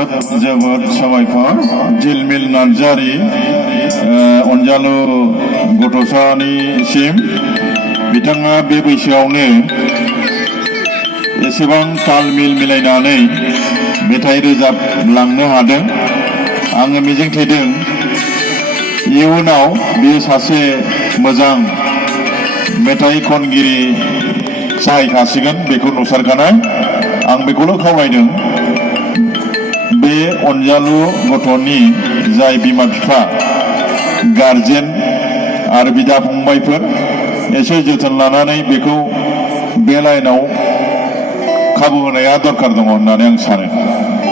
जोबोद साबायखर जिलमिल नार्जारी अनजालु गथ'सानिसिम बिथाङा बे बैसोआवनो एसेबां ताल मिल मिलायनानै मेथाइ रोजाबलांनो हादों। आङो मिजिंथिदों इयुनाव बियो सासे मोजां मेथाइ खनगिरि जाहैखासिगोन बेखौ नुसारखानाय। आं बेखौल' खावलायदों बे अनजालु गथ'नि जाय बिमा बिफा गारजेन आरो बिदा फंबायफोर एसे जोथोन लानानै बेखौ बे लाइनाव खाबु होनाया दरकार दङ होननानै आं सानो।